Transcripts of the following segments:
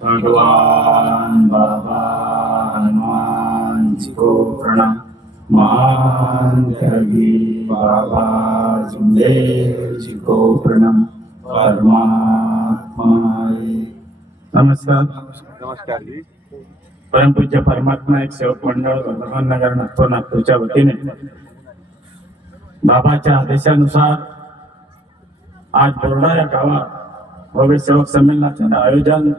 भगवान बाबा हनुमान जी को प्रणाम। महान त्यागी बाबा जुमदेव जी को प्रणाम। परमात्मा नमस्कार। नमस्कार जी। परमपूज्य परमात्मा एक सेवक मंडळ वर्धमान नगर नागपूरच्या वतीने बाबाच्या आदेशानुसार आज बोर्डा या गावात भव्य सेवक संमेलनाचे आयोजन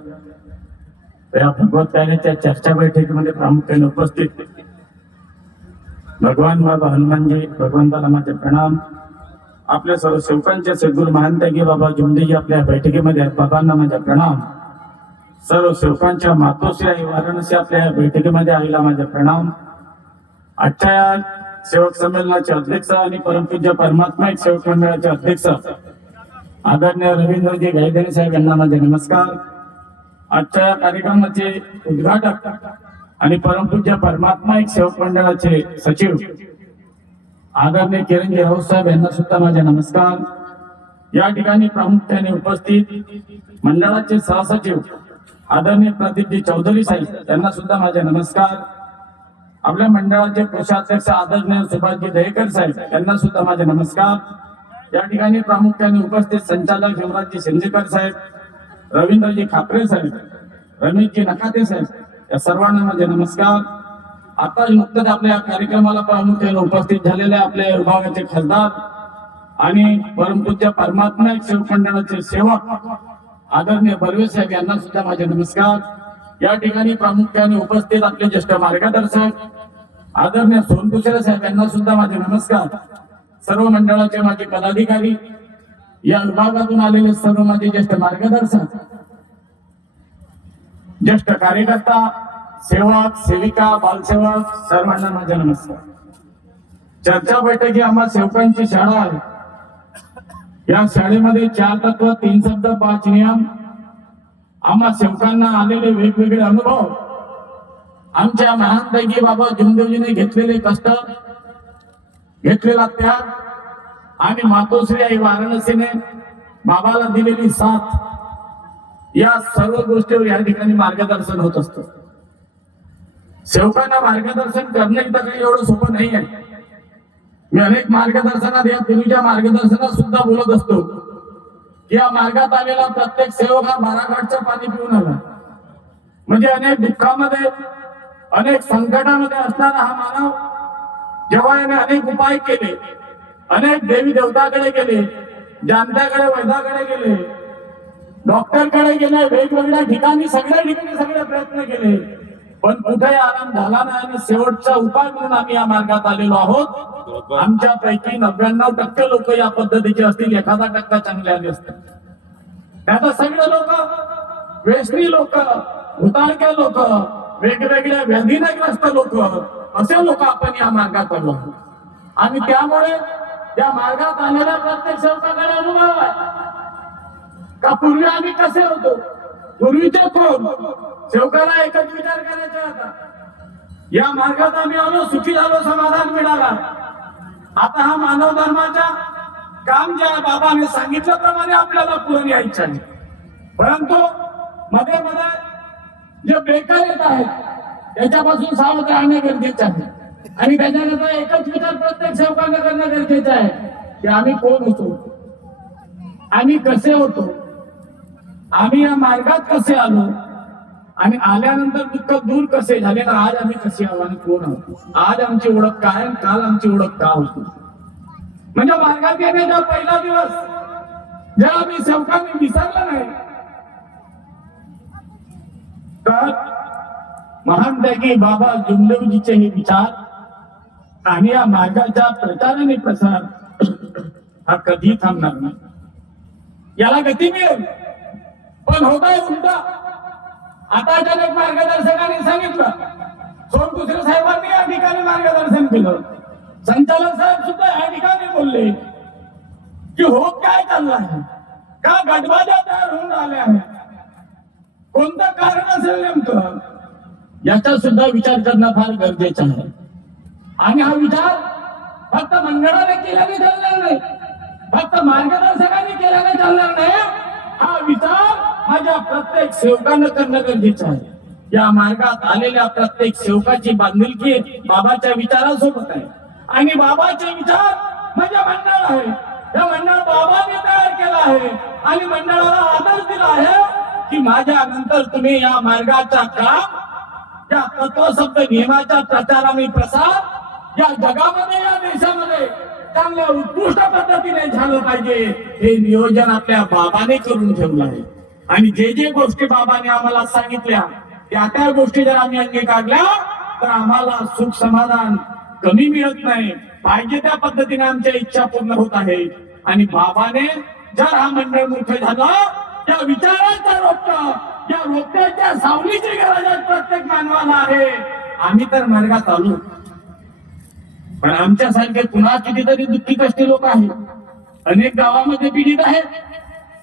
या भगवत कार्याच्या चर्चा बैठकीमध्ये प्रामुख्याने उपस्थित भगवान बाबा हनुमानजी भगवंताला माझे प्रणाम। आपल्या सर्व सेवकांचे सद्गुरू महान त्यागी बाबा जुमदेजी आपल्या बैठकीमध्ये आहेत, बाबांना माझे प्रणाम। सर्व सेवकांच्या मातोश्री आई वाराणसी आपल्या बैठकीमध्ये आईला माझे प्रणाम। आजच्या या सेवक संमेलनाचे अध्यक्ष आणि परमपूज्य परमात्मा एक सेवक मंडळाचे अध्यक्ष आदरणीय रवींद्रजी गायधनी साहेब यांना माझे नमस्कार। आजच्या या कार्यक्रमाचे उद्घाटक आणि परमपूज्य परमात्मा एक सेवक मंडळाचे सचिव आदरणीय किरणजी राऊत साहेब यांना सुद्धा माझे नमस्कार। या ठिकाणी प्रामुख्याने उपस्थित मंडळाचे सहसचिव आदरणीय प्रदीपजी चौधरी साहेब यांना सुद्धा माझे नमस्कार। आपल्या मंडळाचे कोषाध्यक्ष आदरणीय सुभाषजी दहेकर साहेब यांना सुद्धा माझे नमस्कार। या ठिकाणी प्रामुख्याने उपस्थित संचालक युवराजजी सिंजेकर साहेब, रवींद्रजी खापरे साहेब, रमेशजी नकाते साहेब या सर्वांना माझे नमस्कार। आता नुकतंच आपल्या कार्यक्रमाला प्रामुख्याने उपस्थित झालेले आपल्या विभागाचे खासदार आणि परमपूज्य परमात्मा एक सेवक मंडळाचे सेवक आदरणीय बर्वे साहेब यांना सुद्धा माझे नमस्कार। या ठिकाणी प्रामुख्याने उपस्थित आपले ज्येष्ठ मार्गदर्शक आदरणीय सोनकुशरे साहेब यांना सुद्धा माझे नमस्कार। सर्व मंडळाचे माझे पदाधिकारी, या विभागातून आलेले सर्व माझे ज्येष्ठ मार्गदर्शक, ज्येष्ठ कार्यकर्ता, सेवक, सेविका, बालसेवक सर्वांना माझे नमस्कार। चर्चा बैठक ही आम्हा सेवकांची शाळा आहे। या शाळेमध्ये 4 तत्व, 3 शब्द, 5 नियम, आम्हा सेवकांना आलेले वेगवेगळे अनुभव, आमच्या महानदैगी बाबा जुमदेवजीने घेतलेले कष्ट, घेतलेला त्याग आणि मातोश्री आई वाराणसीने बाबाला दिलेली साथ, या सर्व गोष्टीवर या ठिकाणी मार्गदर्शन होत असतं। सेवकांना मार्गदर्शन करणे इथं काही एवढं सोपं नाही आहे। मी अनेक मार्गदर्शनात, या पूर्वीच्या मार्गदर्शनात सुद्धा बोलत असतो की या मार्गात आलेला प्रत्येक सेवक हा 12 घाटचं पाणी पिऊन आला। म्हणजे अनेक दुःखामध्ये, अनेक संकटामध्ये असणारा हा मानव जेव्हा याने अनेक उपाय केले, अनेक देवी देवताकडे गेले, जाणत्याकडे वैद्याकडे गेले, डॉक्टरकडे गेले, वेगवेगळ्या ठिकाणी सगळे प्रयत्न केले, पण कुठेही आराम झाला नाही आणि शेवटचा उपाय म्हणून आम्ही या मार्गात आलेलो आहोत। आमच्यापैकी 99% लोक या पद्धतीचे असतील, 1% चांगले आले असतील। आता सगळे लोक, वेसनी लोक, भूताळक्या लोक, वेगवेगळ्या व्याधीने ग्रस्त लोक, असे लोक आपण या मार्गात आलो आहोत। आणि त्यामुळे या मार्गात आलेल्या प्रत्येक सेवकाकडे अनुभव आहे का पूर्वी आम्ही कसे होतो, पूर्वीचे कोण, सेवकाला एकच विचार करायचा आता, या मार्गात आम्ही आलो, सुखी झालो, समाधान मिळाला। आता हा मानव धर्माचा काम जे आहे, बाबाने सांगितल्याप्रमाणे आपल्याला पुढे यायचं आहे। परंतु मध्ये मध्ये जे बेकार येत आहेत त्याच्यापासून सावध राहणे गरजेचे आहे। आणि त्याच्यानंतर एकच विचार प्रत्येक सेवकाने करणं गरजेचं आहे की आम्ही कोण होतो, आम्ही कसे होतो, आम्ही या मार्गात कसे आलो आणि आल्यानंतर दुःख दूर कसे झाले, ना आज आम्ही कसे आलो आणि कोण आहोत, आज आमची ओळख काय, काल आमची ओळख का होती। म्हणजे मार्गात येण्याचा पहिला दिवस जेव्हा मी सेवकांनी विसरला नाही, तर महान त्यागी बाबा जुमदेवजीचे हे विचार आणि या मार्गाचा प्रचार आणि प्रसार हा कधी थांबणार नाही, याला गती मिळेल। पण होतंय उलटा। आता अनेक मार्गदर्शकांनी सांगितलं, सोनकुशरे साहेबांनी या ठिकाणी मार्गदर्शन केलं, संचालक साहेब सुद्धा या ठिकाणी बोलले की होत काय चाललं आहे, का गटबाजा तयार होऊन आल्या आहेत, कोणतं कारण असेल नेमकं, याचा सुद्धा विचार करणं फार गरजेचं आहे। आणि हा विचार फक्त मंडळाने केल्याने चालणार नाही, फक्त मार्गदर्शकांनी केल्याने चालणार नाही, हा विचार माझ्या प्रत्येक सेवकानं करणं गरजेचं आहे. या मार्गात आलेल्या प्रत्येक सेवकाची बांधिलकी बाबाच्या विचारासोबत आहे आणि बाबाचे विचार म्हणजे मंडळ आहे. हे मंडळ बाबाने तयार केलं आहे आणि मंडळाला आदर दिला आहे की माझ्या नंतर तुम्ही या मार्गाचा काम, या तत्वशब्द नियमाच्या प्रचार आणि प्रसार या जगामध्ये, या देशामध्ये चांगल्या उत्कृष्ट पद्धतीने झालं पाहिजे. हे नियोजन आपल्या बाबाने करून ठेवलं आहे आणि जे जे गोष्टी बाबाने आम्हाला सांगितल्या त्या गोष्टी जर आम्ही अंगीकारल्या तर आम्हाला सुख समाधान कमी मिळत नाही. पाहिजे त्या पद्धतीने आमच्या इच्छा पूर्ण होत आहे. आणि बाबाने जर हा मंडळ मोठं झाला, त्या विचारांचा रोपटा, या रोपट्याच्या सावलीची गरज प्रत्येक मानवाला आहे. आम्ही तर मार्गात आलो, पण आमच्यासारखे पुन्हा कितीतरी दुःखी कष्टी लोक आहेत. अनेक गावामध्ये पीडित आहेत,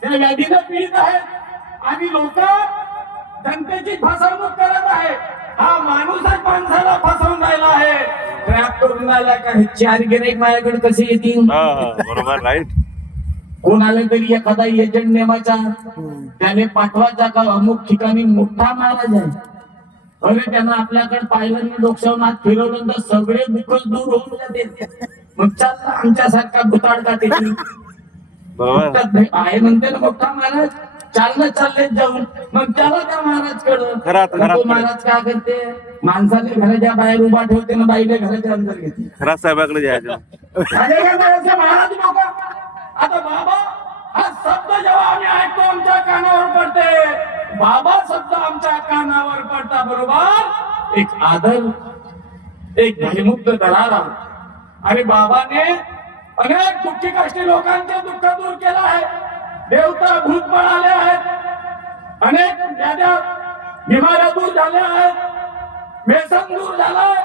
त्या व्याधीनं पीडित आहेत आणि लोक जनतेची फसवणूक करत आहे. हा माणूसच माणसाला फसवून राहिला आहे, ट्रॅप करून राहिला. का हे चार गिराईक माझ्याकडे कसे येतील? बरोबर, राईट. कोण आले तरी एखादा एजंट नेमायचा, त्याने पाठवायचा का अमुक ठिकाणी मोठा महाराज आहे. अरे त्यानं आपल्याकडे पाहिलं नाही, डोक्यावर हात फिरवलं तर सगळे दुःख दूर होऊन जाते. मग चालला आमच्यासारखा भुताड का टेकली आहे म्हणते ना मोठा महाराज, चालणं चाललेच जाऊन. मग त्याला त्या महाराज कडं महाराज काय करते, माणसाने घराच्या बाहेर उभा ठेवते ना बाईने घराच्या अंदर घेते. खरा साहेबाकडे जायचं. महाराज लोक आता बाबा हा शब्द जेव्हा आम्ही ऐकतो आमच्या कानावर पडते, बाबा शब्द आमच्या कानावर पडता बरोबर एक आदर, एक भयमुक्त दरारा. आणि बाबाने अनेक दुःखी कष्टी लोकांचे दुःख दूर केलं आहे. देवता भूत पळाले आहेत, अनेक व्याध्या बिमाऱ्या दूर झाल्या आहेत, व्यसन दूर झालाय.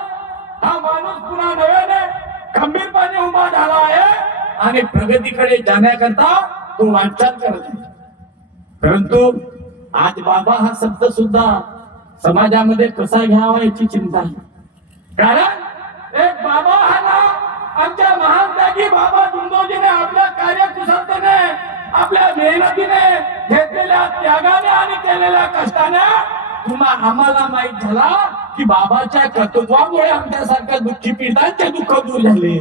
हा माणूस पुन्हा नव्याने खंबीरपणे उभा झाला आहे आणि प्रगतीकडे जाण्याकरता तो वाटचाल करत आहे. परंतु आज बाबा हा शब्द सुद्धा समाजामध्ये कसा घ्यावा याची चिंता आहे. कारण एक बाबा हा नाव आमच्या महान त्यागी बाबा जुंदोजीने आपल्या कार्यकुशलतेने, आपल्या मेहनतीने, घेतलेल्या त्यागाने आणि केलेल्या कष्टाने पुन्हा आम्हाला माहित झाला की बाबाच्या कर्तृत्वामुळे आमच्यासारख्या दुःखी पीडितांचे दुःख दूर झाले.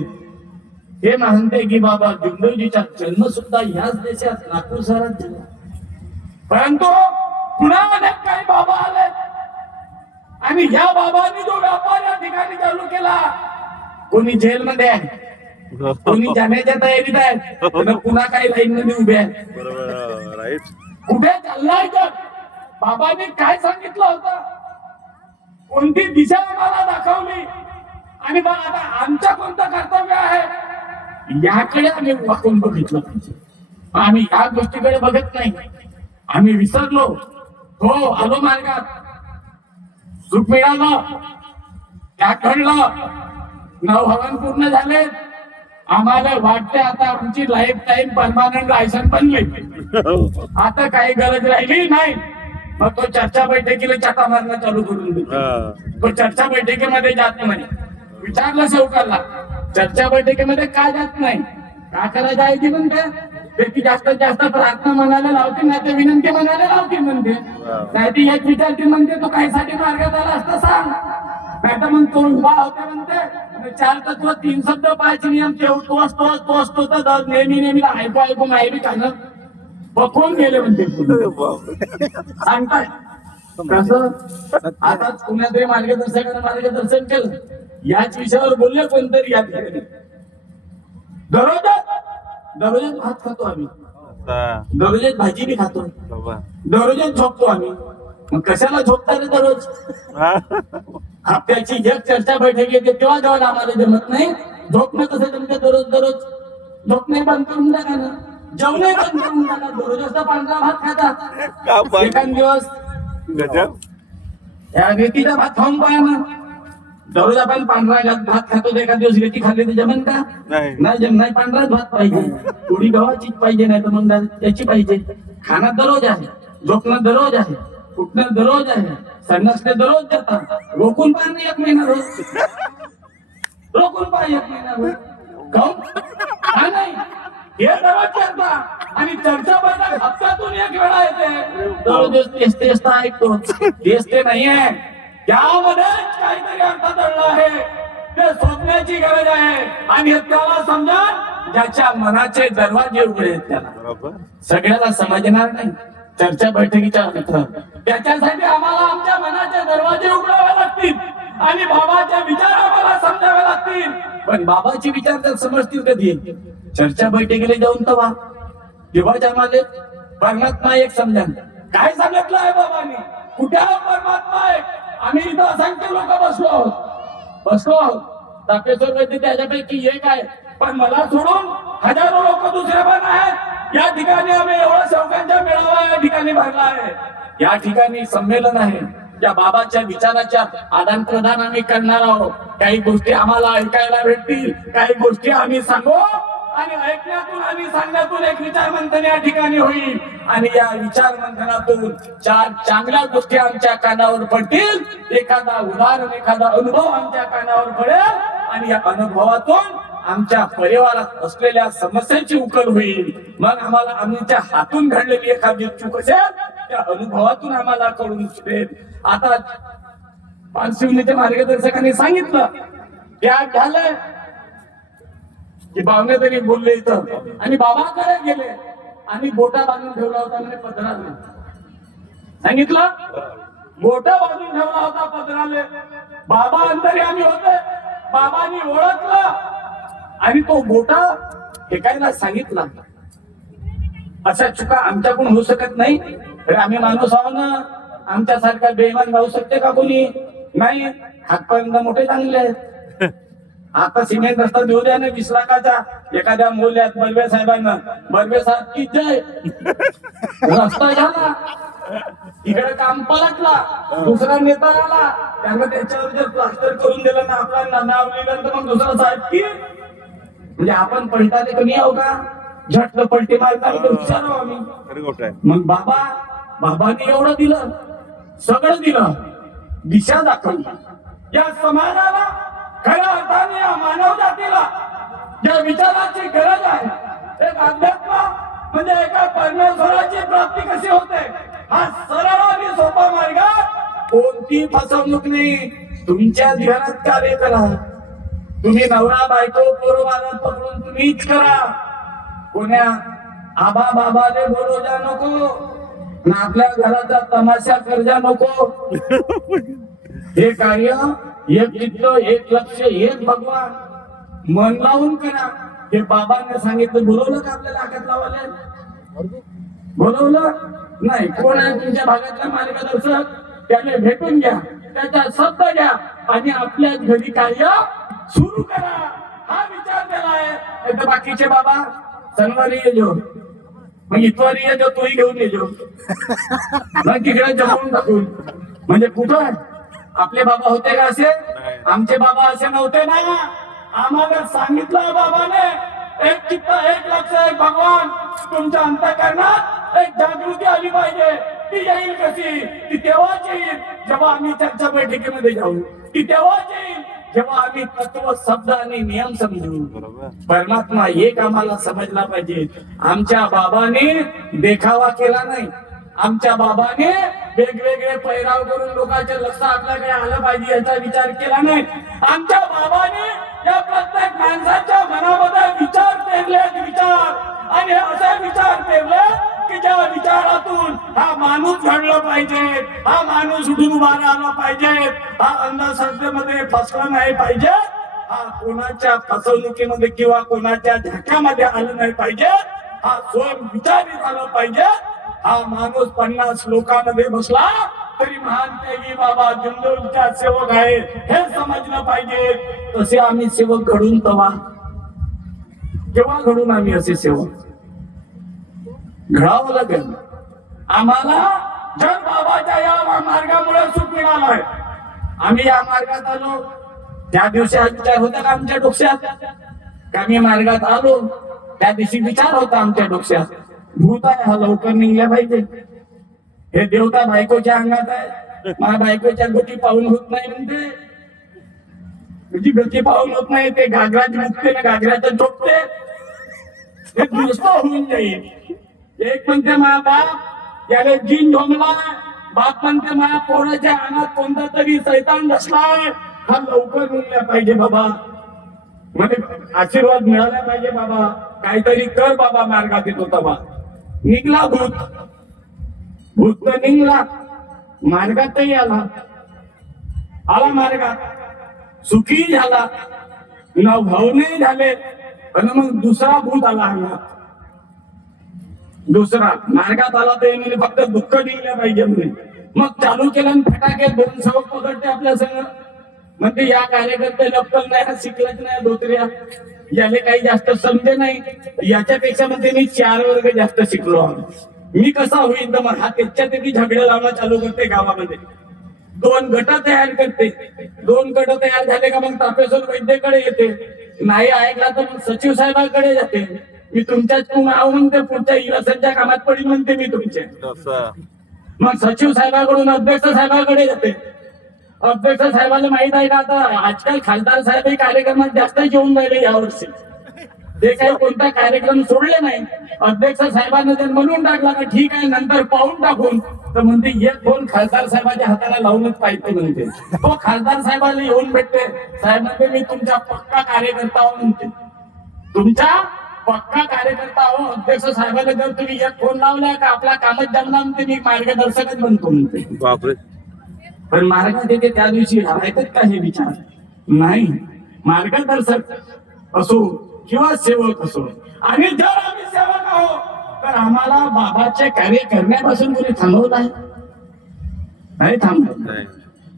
हे म्हणते की बाबा जुंदोजीचा जन्म सुद्धा याच देशात नागपूर शहरात झाला. परंतु पुन्हा अनेक काही बाबा आले आणि ह्या बाबांनी जो व्यापार या ठिकाणी चालू केला, कोणी जेलमध्ये आहे, कोणी जाण्याच्या तयारीत आहे, पुन्हा काही लाईन मध्ये उभे आहे. बरोबर, राईट. कुठे चाललाय तर बाबांनी काय सांगितलं होतं, कोणती दिशा आम्हाला दाखवली आणि मग आता आमचं कोणतं कर्तव्य आहे याकडे आम्ही वाकून बघितलं पाहिजे. आम्ही ह्या गोष्टीकडे बघत नाही, आम्ही विसरलो. हो, आलो मार्गात, सुख मिळालं, त्या घडलं, नव हवन पूर्ण झाले. आम्हाला वाटते आता आमची लाईफ टाईम परमानंट लायसन बनले, आता काही गरज राहिली नाही. मग तो चर्चा बैठकीला चटा मारणं चालू करून देतो. तो चर्चा बैठकीमध्ये जात नाही. विचारलं सेवकाला, चर्चा बैठकीमध्ये का जात नाही, का करायचं आहे की म्हणते व्यक्ती जास्तीत जास्त प्रार्थना म्हणायला लावतील, नाही तर विनंती म्हणायला लावतील म्हणते. नाही ती एक विचारतील म्हणते तो काहीसाठी मार्गात आला असतं सांग, नाही तर मग तो उभा होते म्हणते. चार तत्व, तीन शब्द, पाच नियम, तो असतो तर नेहमी नेहमी ऐकू माहिती खाणं बघून गेले म्हणते. सांगताय कसं आताच कुणातरी मार्गदर्शन केलं, याच विषयावर बोलले कोणतरी. या ठिकाणी दररोज भात खातो आम्ही, दररोज भाजी बी खातो, दररोज झोपतो आम्ही. मग कशाला झोपता रे दररोज? हप्त्याची जग चर्चा बैठक येते तेव्हा जेव्हा आम्हाला जमत नाही. झोपणं कसं जमते दररोज झोपणे बंद करून टाका ना, जेवणे बंद करून टाका. दररोज पांढरा भात खातात, एखाद दिवस या रेतीचा भात खाऊन पाहा ना. दररोज आपण पांढरा भात खातो, एखाद दिवस रेती खाल्ली तर जमन का? नाही नाही, पांढराच भात पाहिजे. थोडी गव्हाचीच पाहिजे, नाही तर मग त्याची पाहिजे. खाणं दररोज आहे, झोपणं दररोज आहे, उठणं दररोज आहे, संडासने दररोज जातात. रोखून पाहा एक महिना रोज, रोखून पाहा एक महिना रोज. खाऊन हा नाही हे दररोज चर्चा आणि चर्चा बैठक हप्त्यातून एक वेळा येते. दररोज तेच ऐकतो. तेच ते नाहीये, त्यामध्ये काहीतरी अर्थ दडला आहे, ते शोधण्याची गरज आहे. आणि त्याला समजा ज्याच्या मनाचे दरवाजे उघडे आहेत त्याला. बरोबर. सगळ्याला समजणार नाही चर्चा बैठकीच्या अर्थ. त्याच्यासाठी आम्हाला आमच्या मनाचे दरवाजे उघडावे लागतील आणि बाबाचे विचार आम्हाला समजावे लागतील. पण बाबाचे विचार तर समजतील कधी? चर्चा बैठकीला जाऊन तेव्हा आम्हाला परमात्मा एक समजा. काय सांगितलं आहे बाबांनी? कुठे आहे परमात्मा आहे? आम्ही इथं असंख्य लोक बसलो आहोत. तापेश्वर वैद्य त्याच्यापैकी एक आहे, पण मला सोडून हजारो लोक दुसरे पण आहेत. या ठिकाणी आम्ही एवढा सेवकांचा मेळावा या ठिकाणी भरला आहे. या ठिकाणी संमेलन आहे. या बाबाच्या विचाराच्या आदान प्रदान आम्ही करणार आहोत. काही गोष्टी आम्हाला ऐकायला भेटतील, काही गोष्टी आम्ही सांगू आणि ऐकण्यातून आणि सांगण्यातून एक विचार मंथन या ठिकाणी होईल. आणि या विचार मंथनातून 4 चांगल्या गोष्टी आमच्या कानावर पडतील. एखादा उदाहरण, एखादा अनुभव आमच्या कानावर पडेल आणि या अनुभवातून आमच्या परिवारात असलेल्या समस्यांची उकल होईल. मग आम्हाला आमच्या हातून घडलेली एखादी चूक असेल त्या अनुभवातून आम्हाला कळून सुटेल. आता पानशिवनीच्या मार्गदर्शकांनी सांगितलं त्या झालंय की बावने तरी बोलले इथं आणि बाबाकडे गेले आणि बोटा बांधून ठेवला होता म्हणजे पदराले. सांगितलं बोटा बांधून ठेवला होता पदराले. बाबा अंतर्यामी होते. बाबांनी ओळखलं आणि तो गोटा फेकायला सांगितला. अशा चुका आमच्याकडून होऊ शकत नाही. तर आम्ही माणूस आहोत ना. आमच्यासारखा बेईमान राहू शकते का कोणी? नाही. हातपर्यंत मोठे चांगले आहेत. आता सिमेंट रस्ता देऊ द्या ना 20 लाखाचा एखाद्या मूल्यात बर्वे साहेबांना. बर्वे साहेब की जय. रस्ता झाला, इकडे काम पलटला, दुसरा नेता आला, त्यानं त्याच्यावर जर प्लास्टर करून दिलं ना आपला नाव लिहिलं तर मग दुसरा साहेब की म्हणजे आपण पलटाले कमी आहो का? झट पलटी मारता विचारू आम्ही. खरी गोष्ट आहे. मग बाबांनी एवढं दिलं, सगळं दिलं, दिशा दाखवली. या समाजाला खऱ्या अर्थाने या मानव जातीला ज्या विचाराची गरज आहे, एक अध्यात्म म्हणजे एका परमेश्वराची प्राप्ती कशी होते हा सरळ आणि सोपा मार्ग. कोणती फसवणूक नाही. तुमच्या ध्यानात कार्य करा. तुम्ही नवरा बायको पोरबाला पकडून तुम्हीच करा. कोण्या आबा बाबाले बोलू द्या नको ना आपल्या घराचा तमाशा कर्जा नको. हे कार्य एक चित्त, एक लक्ष, एक भगवान मन लावून करा. हे बाबांनी सांगितलं. बोलवलं का आपल्याला हातात लावायला? बोलवलं नाही. कोण आहे तुमच्या भागातला मार्गदर्शक? त्याने भेटून घ्या, त्याचा शब्द घ्या आणि आपल्या घरी कार्य सुरू करा. हा विचार केलाय. तर बाकीचे बाबा शनिवारी येजो, मग इतवारी येजो, तोही घेऊन येजो, मग तिकडे जमवून टाकून. म्हणजे कुठं आपले बाबा होते का असे? आमचे बाबा असे नव्हते ना. आम्हाला सांगितलं बाबाने एक चित्त, एक लक्ष, एक भगवान. तुमच्या अंतःकरणात एक जागृती आली पाहिजे. ती येईल कशी? ती तेव्हाच येईल जेव्हा आम्ही चर्चा बैठकीमध्ये जाऊ. ती तेव्हाच येईल जेव्हा आम्ही तत्व, शब्द आणि नियम समजू. परमात्मा एक आम्हाला समजला पाहिजे. आमच्या बाबाने देखावा केला नाही. आमच्या बाबाने वेगवेगळे पैराव करून लोकांचे लक्ष आपल्याकडे आलं पाहिजे याचा विचार केला नाही. आमच्या बाबाने या प्रत्येक माणसाच्या मनामध्ये विचार पेरले, विचार आणि असे विचार पेरले की ज्या विचारातून हा माणूस घडला पाहिजे, हा माणूस उठून उभा राहिला पाहिजे, हा अंधश्रद्धेमध्ये फसला नाही पाहिजे, हा कोणाच्या फसवणुकीमध्ये किंवा कोणाच्या धक्क्यामध्ये आलं नाही पाहिजे, हा स्वयं विचारी झाला पाहिजे. हा माणूस 50 लोकांमध्ये बसला तरी महान त्यागी बाबा जुंदूरचा सेवक आहे हे समजलं पाहिजे. तसे आम्ही सेवक घडून केव्हा घडून आम्ही असे सेवक घडावं लागेल. आम्हाला जर बाबाच्या या मार्गामुळे सुख मिळालं आहे. आम्ही या मार्गात आलो त्या दिवशी हा विचार होता का आमच्या डोक्यात? का मी मार्गात आलो त्या दिवशी विचार होता आमच्या डोक्यात? भूत आहे हा लवकर निघल्या पाहिजे. हे देवता बायकोच्या अंगात आहे. माझ्या बायकोच्या गती पाहून होत नाही म्हणते. तुझी गती पाहून होत नाही. ते घागराची मुक्ते ना घागराच्या झोपते. हे दुरुस्त होऊन जाईल. एक म्हणते मा बाप याला जीन झोमलाय, बाप म्हणते मा पोराच्या अंगात कोणता तरी सैतान बसलाय, हा लवकर निघला पाहिजे बाबा, म्हणजे आशीर्वाद मिळाला पाहिजे बाबा, काहीतरी कर बाबा मार्गात येतो तबा. निघला भूत तर निघला, मार्गातही आला मार्गात, सुखी झाला, भावने झाले. आणि मग दुसरा भूत आला अंगात, दुसरा मार्गात आला तर म्हणजे फक्त दुःख निघलं पाहिजे म्हणे. मग चालू केलं आणि फटाके 2 सवक पकडते आपल्या संग, म्हणते या कार्यकर्ते लपकल नाही, हा शिकलच नाही, धोत्र्या याले काही जास्त समजे नाही, याच्यापेक्षा म्हणते मी 4 वर्ग जास्त शिकलो. मी कसा होईल तर मग हा त्याच्या ते झगडे लावणं चालू करते गावामध्ये, 2 गट तयार करते. 2 गट तयार झाले का मग तापेश्वर वैद्यकडे येते, नाही ऐकला तर मग सचिव साहेबांकडे जाते, मी तुमच्याच आहो म्हणते, पुढच्या इलसनच्या कामात पडील म्हणते मी तुमच्या. मग सचिव साहेबांकडून अध्यक्ष साहेबांकडे जाते. अध्यक्ष साहेबांना माहित आहे का आता आजकाल खासदार साहेब हे कार्यक्रमात जास्त जेवून राहिले यावर्षी, ते काही कोणता कार्यक्रम सोडले नाही. अध्यक्ष साहेबांना जर म्हणून टाकला का ठीक आहे नंतर पाहून टाकून, तर म्हणते एक फोन खासदार साहेबांच्या हाताला लावूनच पाहिजे म्हणते. तो खासदार साहेबांना येऊन भेटते, साहेब म्हणते मी तुमचा पक्का कार्यकर्ता हो म्हणते, तुमचा पक्का कार्यकर्ता हो. अध्यक्ष साहेबांना जर तुम्ही एक फोन लावला का आपला कामच जमणार म्हणते, मी मार्गदर्शकच बनतो म्हणते. बापरे. पण मार्गात येते त्या दिवशी ऐकत का हे विचार नाही. मार्गदर्शक असो किंवा सेवक असो, आणि जर आम्ही सेवक आहोत तर आम्हाला बाबाचे कार्य करण्यापासून कोणी थांबवत आहे? नाही थांबवत.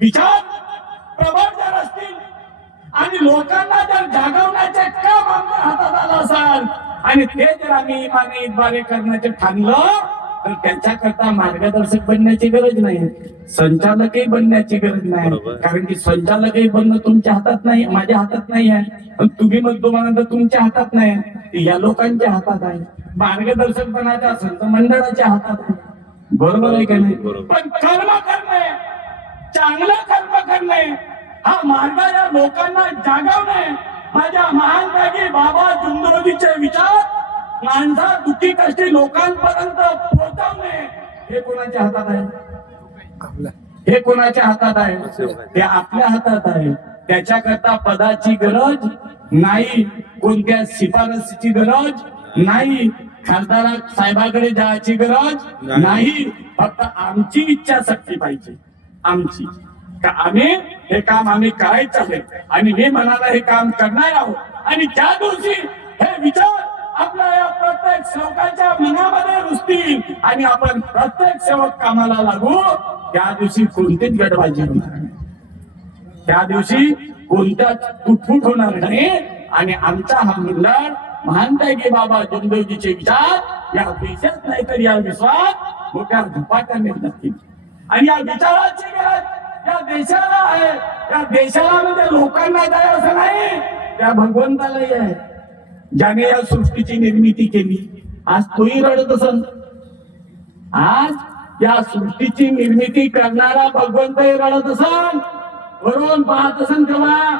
विचार प्रबळ जर असतील आणि लोकांना जर जागवण्याचे काम आमच्या हातात आलं असाल आणि ते जर आम्ही इमाने इतबारे करण्याचे ठाणलं तर त्याच्याकरता मार्गदर्शक बनण्याची गरज नाही, संचालकही बनण्याची गरज नाही. कारण की संचालकही बनणं तुमच्या हातात नाही, माझ्या हातात नाही आहे. पण तुम्ही म्हणतो म्हणा तुमच्या हातात नाही, या लोकांच्या हातात आहे. मार्गदर्शक बनायचं असेल तर मंडळाच्या हातात आहे. बरोबर आहे का नाही? पण कर्म करणे, चांगलं कर्म करणे, हा मार्ग या लोकांना जागवणे. माझ्या महान त्यागी बाबा जुंदोजीचे विचार माणसा दुःखी कष्टी लोकांपर्यंत पोहोचवणे हे कोणाच्या हातात आहे? हे कोणाच्या हातात आहे? ते आपल्या हातात आहे. त्याच्याकरता पदाची गरज नाही, कोणत्या शिफारसीची गरज नाही, खासदार साहेबाकडे जायची गरज नाही. फक्त आमची इच्छाशक्ती पाहिजे, आमची का आम्ही हे काम आम्ही करायचं आहे आणि मी म्हणाला हे काम करणार आहोत. आणि ज्या दिवशी हे विचार आपल्या या प्रत्येक सेवकाच्या मनामध्ये रुजतील आणि आपण प्रत्येक सेवक कामाला लागू, त्या दिवशी कोणतीच गटबाजी होणार नाही, त्या दिवशी कोणताच तुटफूट होणार नाही. आणि आमचा हा मंडळ महानताई बाबा जुंदोजीचे विचार या देशात नाही तर या विश्वात मोठ्या झपाट्याने नक्की. आणि या विचाराची गरज या देशाला आहे. या देशाला म्हणजे लोकांना काय असं नाही, त्या भगवंतालाही आहे ज्याने या सृष्टीची निर्मिती केली. आज तोही रडत असेल, आज या सृष्टीची निर्मिती करणारा भगवंतही रडत असेल, वरून पाहत असेल तेव्हा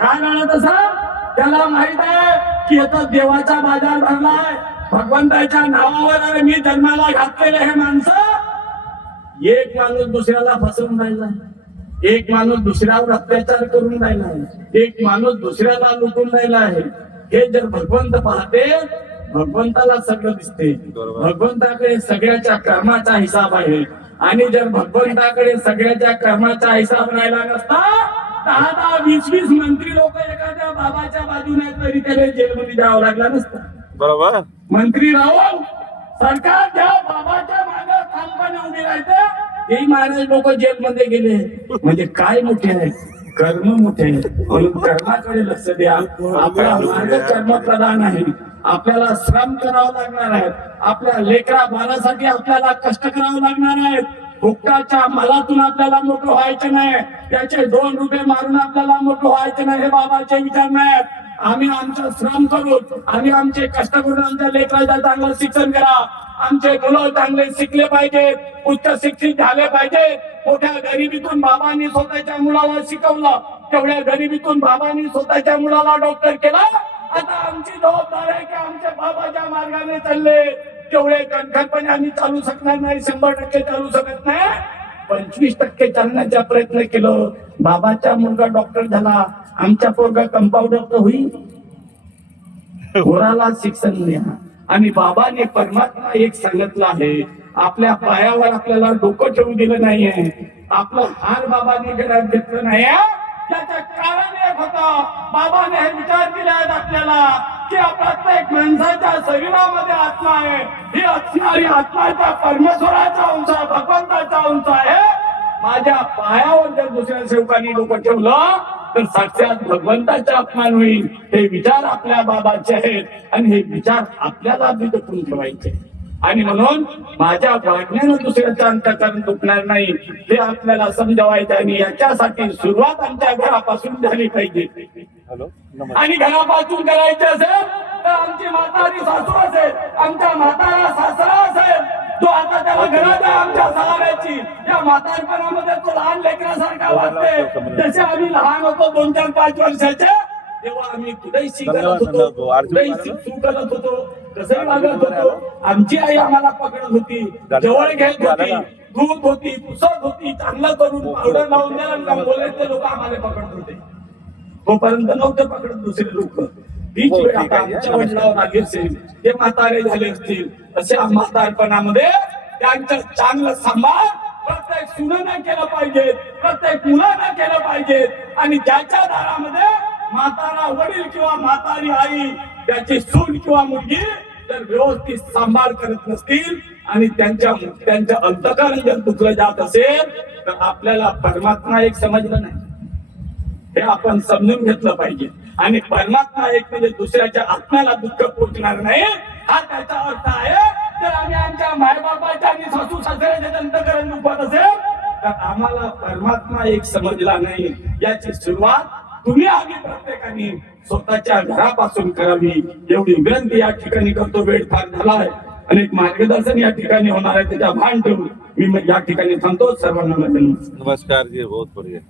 काय रडत असेल? त्याला माहित आहे की आता देवाचा बाजार भरलाय, भगवंताच्या नावावर अरे मी जन्माला घातलेले हे माणसं. एक माणूस दुसऱ्याला फसवून राहिला, एक माणूस दुसऱ्यावर अत्याचार करून राहिला आहे, एक माणूस दुसऱ्याला लुटून राहिला आहे. हे जर भगवंत पाहते, भगवंताला सगळं दिसते. भगवंताकडे सगळ्याच्या कर्माचा हिसाब आहे. आणि जर भगवंताकडे सगळ्याच्या कर्माचा हिसाब राहिला नसता, 10-10, 20-20 मंत्री लोक एखाद्या बाबाच्या बाजूने तरी त्याला जेलमध्ये जावं लागला नसतं. बरोबर. मंत्री राहून सरकार ज्या बाबाच्या मागे ठामपणे उभी राहते, तेही महाराज लोक जेलमध्ये गेले. म्हणजे काय मोठे आहे, कर्म मोठे आहे. म्हणून कर्माकडे लक्ष द्या. आपला मार्ग कर्म प्रधान आहे. आपल्याला श्रम करावं लागणार आहे. आपल्या लेकरा बाळासाठी आपल्याला कष्ट करावं लागणार आहे. फुकटाच्या मलातून आपल्याला मोठं व्हायचं नाही, त्याचे 2 रुपये मारून आपल्याला मोठं व्हायचं नाही. हे बाबाचे विचार नाहीत. आम्ही आमचं श्रम करू, आम्ही आमचे कष्ट करून आमच्या लेकराचं चांगलं शिक्षण करा. आमचे मुलं चांगले शिकले पाहिजेत, उच्च शिक्षित झाले पाहिजेत. मोठ्या गरिबीतून बाबांनी स्वतःच्या मुलाला शिकवलं, तेवढ्या गरिबीतून बाबांनी स्वतःच्या मुलाला डॉक्टर केला आता आमची जबाबदारी आहे की आमच्या बाबाच्या मार्गाने चालले तेवढे कणखरपणे आम्ही चालू शकणार नाही, 100% चालू शकत नाही. 25% चालण्याचा प्रयत्न केलं. बाबाचा मुलगा डॉक्टर झाला, आमच्या पोरगा कंपाऊंडर तर होईल. पोराला शिक्षण द्या. आणि बाबाने परमात्मा एक सांगितलं आहे, आपल्या पायावर आपल्याला डोकं ठेवू दिलं नाहीये, आपलं हार बाबाने घरात घेतलं नाहीये. त्याचं कारण एक होतं, बाबाने हे विचार दिले आहेत आपल्याला की प्रत्येक माणसाच्या शरीरामध्ये आत्मा आहे. ही असणारी आत्मा त्या परमेश्वराचा अंश आहे, भगवंताचा अंश आहे. माझ्या पायावर जर दुसऱ्या सेवकांनी डोकं ठेवलं तर साक्षात भगवंताचा अपमान होईल. हे विचार आपल्या बाबाचे आहेत आणि हे विचार आपल्याला बी जपून ठेवायचे. आणि म्हणून माझ्या वागण्यानं दुसऱ्याचं अंतःकरण दुखणार नाही हे आपल्याला समजावायचं. आणि याच्यासाठी सुरुवात आमच्या घरापासून झाली पाहिजे. आणि घरापासून करायचे असेल तर आमची म्हातारी सासू असेल, आमच्या म्हातारा सासरा असेल, जो आता त्याला गरज आहे आमच्या सहाऱ्याची. या म्हातारपणामध्ये तो लहान लेकरासारखा वाटते. जसे आम्ही लहान होतो 2, 4, 5 वर्षाचे, तेव्हा आम्ही कुठेही करत होतो, कुठेही तू करत होतो, कसंही वागत होतो. आमची आई आम्हाला पकडत होती, जवळ घेत होती, दूध होती, पुसत होती, चांगलं करून पावडर लावून द्या बोलायचे लोक आम्हाला पकडत होते. तोपर्यंत नव्हते पकडत दुसरे लोक. हीच वेळ आता आमच्या वडिलांवर आली असेल, ते म्हातारे झाले असतील. अशा म्हातारपणामध्ये त्यांचं चांगलं सांभाळ प्रत्येक सुनेनं केलं पाहिजे, प्रत्येक मुलानं केलं पाहिजे. आणि ज्याच्या दारामध्ये म्हातारा वडील किंवा म्हातारी आई त्याची सून किंवा मुलगी जर व्यवस्थित सांभाळ करत नसतील आणि त्यांच्या अंतःकरण जर दुखलं जात असेल तर आपल्याला परमात्मा एक समजलं नाही, हे आपण समजून घेतलं पाहिजे. आणि परमात्मा एक म्हणजे दुसऱ्याच्या आत्म्याला दुःख पोचणार नाही, हा त्याचा अर्थ आहे. जर आम्ही आमच्या मायबापाच्या आणि सासू सासऱ्याचे अंतःकरण दुखवत असेल तर आम्हाला परमात्मा एक समजला नाही. याची सुरुवात तुम्ही आम्ही प्रत्येकाने स्वतःच्या घरापासून करावी एवढी विनंती या ठिकाणी करतो. वेळ फार झालाय, अनेक मार्गदर्शन या ठिकाणी होणार आहे, त्याच्या भान ठेवून मी या ठिकाणी थांबतो. सर्वांना नमस्कार जी, बहुत बढ़िया.